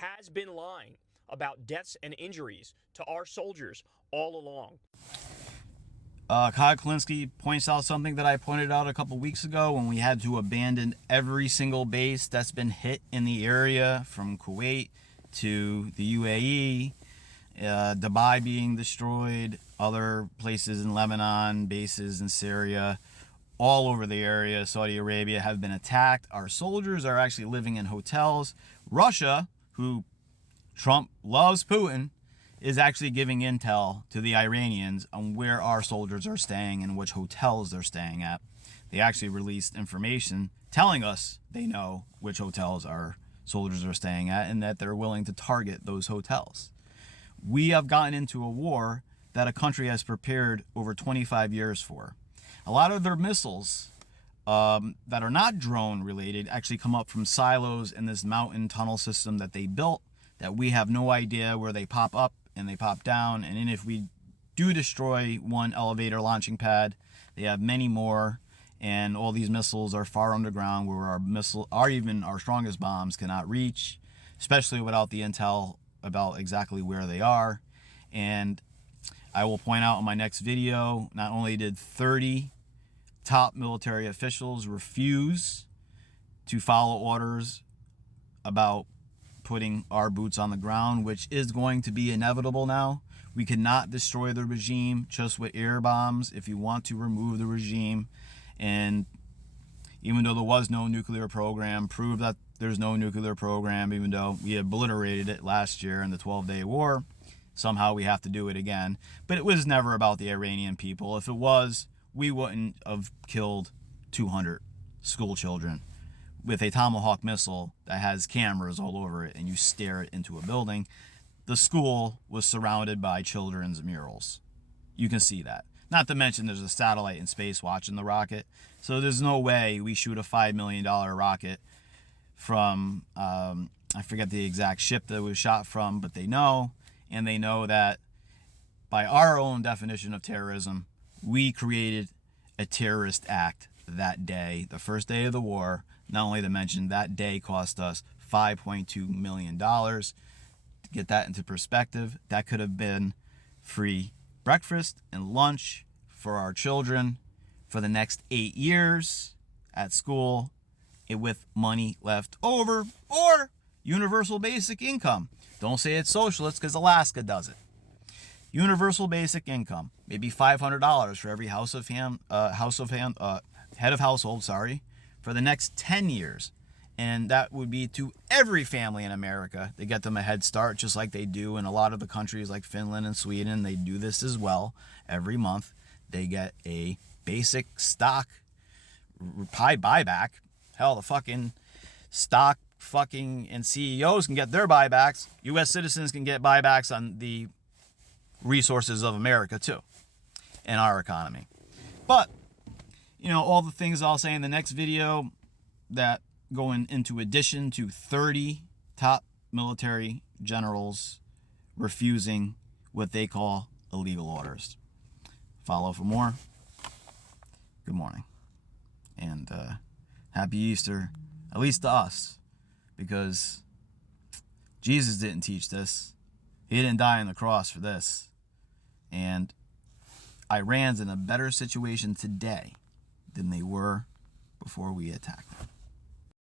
has been lying about deaths and injuries to our soldiers all along. KULINSKI points out something that I pointed out a couple weeks ago when we had to abandon every single base that's been hit in the area, from Kuwait to the UAE, Dubai being destroyed, other places in Lebanon, bases in Syria, all over the area. Saudi Arabia have been attacked. Our soldiers are actually living in hotels. Russia, who Trump loves Putin, is actually giving intel to the Iranians on where our soldiers are staying and which hotels they're staying at. They actually released information telling us they know which hotels our soldiers are staying at and that they're willing to target those hotels. We have gotten into a war that a country has prepared over 25 years for. A lot of their missiles that are not drone related actually come up from silos in this mountain tunnel system that they built, that we have no idea where they pop up and they pop down. And then if we do destroy one elevator launching pad, they have many more, and all these missiles are far underground where even our strongest bombs cannot reach, especially without the intel about exactly where they are. And I will point out in my next video, not only did 30 top military officials refuse to follow orders about putting our boots on the ground, which is going to be inevitable now. We cannot destroy the regime just with air bombs if you want to remove the regime. And even though there was no nuclear program, prove that there's no nuclear program, even though we obliterated it last year in the 12-day war. Somehow we have to do it again. But it was never about the Iranian people. If it was, we wouldn't have killed 200 school children with a Tomahawk missile that has cameras all over it and you stare it into a building. The school was surrounded by children's murals. You can see that. Not to mention there's a satellite in space watching the rocket. So there's no way we shoot a $5 million rocket from, I forget the exact ship that it was shot from, but they know. And they know that by our own definition of terrorism, we created a terrorist act that day, the first day of the war. Not only to mention that day cost us $5.2 million. To get that into perspective, that could have been free breakfast and lunch for our children for the next 8 years at school, with money left over, or universal basic income. Don't say it's socialist because Alaska does it. Universal basic income, maybe $500 for every head of household, for the next 10 years. And that would be to every family in America to get them a head start, just like they do in a lot of the countries like Finland and Sweden. They do this as well. Every month they get a basic stock pie buyback. Hell, the fucking stock and CEOs can get their buybacks. U.S. citizens can get buybacks on the resources of America too, and our economy. But all the things I'll say in the next video that go into addition to 30 top military generals refusing what they call illegal orders. Follow for more. Good morning. And happy Easter, at least to us, because Jesus didn't teach this. He didn't die on the cross for this. And Iran's in a better situation today than they were before we attacked them.